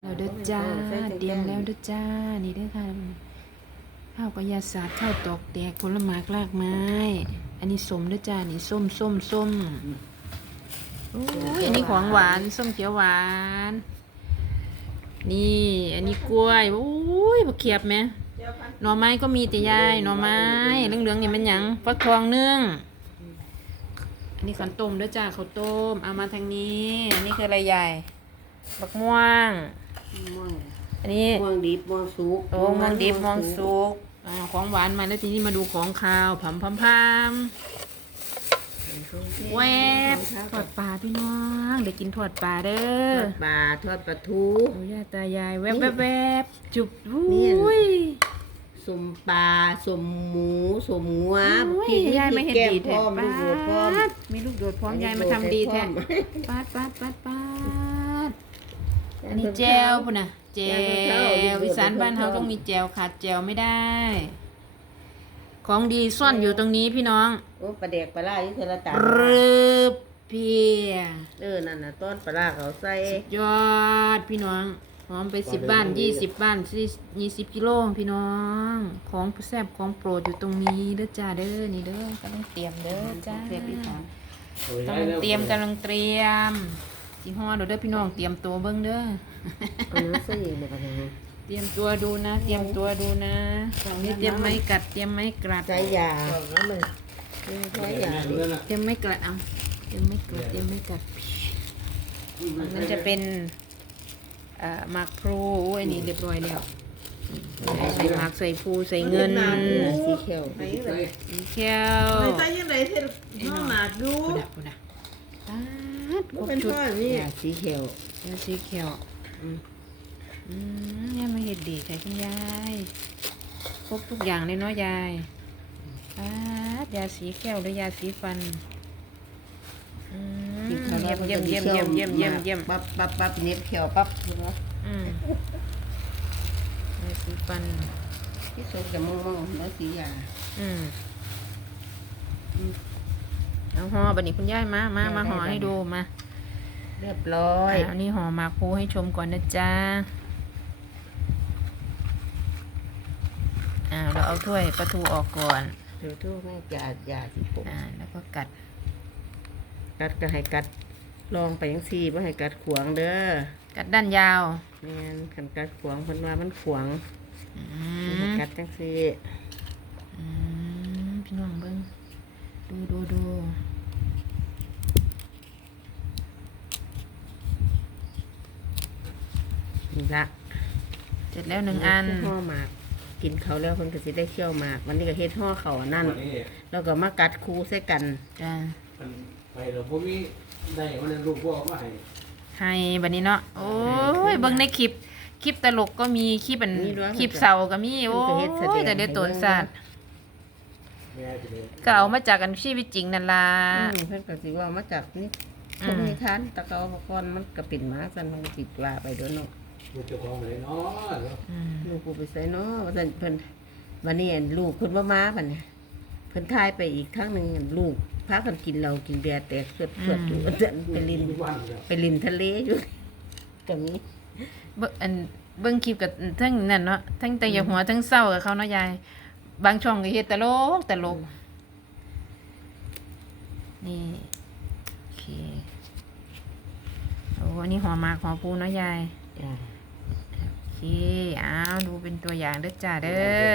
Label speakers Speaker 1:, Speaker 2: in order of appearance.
Speaker 1: แล้วเด้อจ้าเตรียมแล้วเด้อจ้านี่เด้อค่ะข้าวกระยาศาสตร์ข้าวตอกแตกผลไม้รากไม้อันนี้ส้มเด้อจ้านี่ส้มโอ้ยอันนี้ของหวานส้มเขียวหวานนี่อันนี้กล้วยโอ้ยบักเขียบไหมหน่อไม้ก็มีแต่ยายหน่อไม้เหลืองๆนี่มันหยังฟักทองนึ่งอันนี้ข้าวต้มเด้อจ้าข้าวต้มเอามาทางนี้อันนี้คืออะไรใหญ่บักม่วงอันนี้
Speaker 2: ม่วงดิบม่วงสุก
Speaker 1: โอ้ม่วงดิบม่วงสุกของหวานมาแล้วทีนี้มาดูของคาวผัมแวบทอดปลาพี่น้องได้กินทอดปลาเด้อ
Speaker 2: ทอดปลาทอดปลาทู
Speaker 1: โอ้ย่าตายายแวบจุบอุ้ย
Speaker 2: สมปลาสมหมูสมงัว
Speaker 1: พี่ยายไม่เห็นดีแท้
Speaker 2: ลูกโดดพร้อม
Speaker 1: มีลูกโดดพร้อมยายมาทำดีแท้ปาดอันนี้แจวพุ่นน่ะแจวอีสานบ้านเราต้องมีแจวขาดแจวไม่ได้ของดีซ่อนอยู่ตรงนี้พี่น้อง
Speaker 2: โอ้ปลาแดกปลาล่าที่เทละตา
Speaker 1: รึบเพีย
Speaker 2: นั่นน่ะต้นปลาล่าเขาใส่
Speaker 1: ยอดพี่น้องหอมไป10 บ้าน20 บ้าน20 กิโลพี่น้องของแซ่บของโปรดอยู่ตรงนี้เด้อจ้าเด้อนี่เด้อก็ต้องเตรียมเด้อจ้าต้องเตรียมกำลังเตรียมจีฮอเด้อพี่น้องเตรียมตัวเบิ่งเด้อ
Speaker 2: เอาน้ำใส่เลยปะเนี่ย
Speaker 1: เตรียมตัวดูนะเตรียมตัวดูนะนี่เตรียมไม้กัดเตรียมไม้กลัด
Speaker 2: ใช้ยาเลยใช้ยา
Speaker 1: เตรียมไม้กลัดเอาเตรียมไม้กลัดเตรียมไม้กัดมันจะเป็นหมากพลูอันนี้เรียบร้อยแล้วใส่หมากใส่พลูใส่เงิน
Speaker 2: สีเขียว
Speaker 1: สีเขียว
Speaker 2: ใส่ยังไงเสร็จน้องหมากดู
Speaker 1: พูดนะ
Speaker 2: เป็นท่อนี่สีเขียว
Speaker 1: สีเขียวยังไม่เห็นดีใช่คุณยายครบทุกอย่างเลยเนาะยายยาสีแก้วหรือยาสีฟันเยี่ยม
Speaker 2: ปั๊บเน็บเขียวปั๊บเนาะ
Speaker 1: ยาสีฟัน
Speaker 2: ที่สุดจะม่วงแล้วสียา
Speaker 1: เอาห่อบัดนี้คุณยายมาห่อให้ดูมา
Speaker 2: เรียบร้อย
Speaker 1: อันนี้ห่อหมากพลูให้ชมก่อนนะจ๊ะเราเอาถ้วยปลาทูออกก่อน
Speaker 2: เดี๋ยวทู่ไม่ยาสิผม
Speaker 1: แล้วก็กัด
Speaker 2: ก็ให้กัดลองไปยังสี่ว่าให้กัดขวางเด้อ
Speaker 1: กัดด้านยาว
Speaker 2: แม่นขันกัดขวางเพิ่นว่ามันขวางกัดจังสี่
Speaker 1: พี่น้องเบิ่งดู
Speaker 2: นี่ละ
Speaker 1: เสร็จแล้ว1 อัน
Speaker 2: ห่อหมากกินเขาแล้วเพิ่นก็สิได้เคี่ยวหมากวันนี้ก็เฮ็ดห่อเขานั่นแล้วก็มากัดคู่ใส่กัน
Speaker 1: จ้า
Speaker 3: ไปเราพวกนี้ได้วันนั้นลูกพ่อมา
Speaker 1: ให้บัดนี้เนาะโอ้ยเบิ่งในคลิปตลกก็มีคลิปคลิปเศร้าก็มีโอ้ยแต่เดี๋ยวตนศาสตร์ก็เอามาจากกันชีวิตจริงนั่นล่ะ
Speaker 2: เพิ่นก็สิว่ามาจากนี่ผมมีทานตะเกาก่อนมันก็ปิ่นมาซั่นมันปิดลาไปเด้อเนาะ
Speaker 3: เจ้าของเลยเนาะ
Speaker 2: ลูกกูไปใส่เนาะว่าซั่นเพิ่นวันนี้ลูกเพิ่นบ่มาบัดนี้เพิ่นทายไปอีกครั้งนึงลูกพากันกินเหล้ากินเบียร์แตกเสือดอยู่ไปลินทะเลอยู่ก็มี
Speaker 1: เบิ่งคลิปกับทั้งนั่นเนาะทั้งแต่อย่าหัวทั้งเศร้ากับเขาเนาะยายบางช่องก็เฮ็ดตลกนี่โอเคโอ้อันนี้หอมมากหอมปูเนาะยายโอเคดูเป็นตัวอย่างเด้อจ้าเด้อ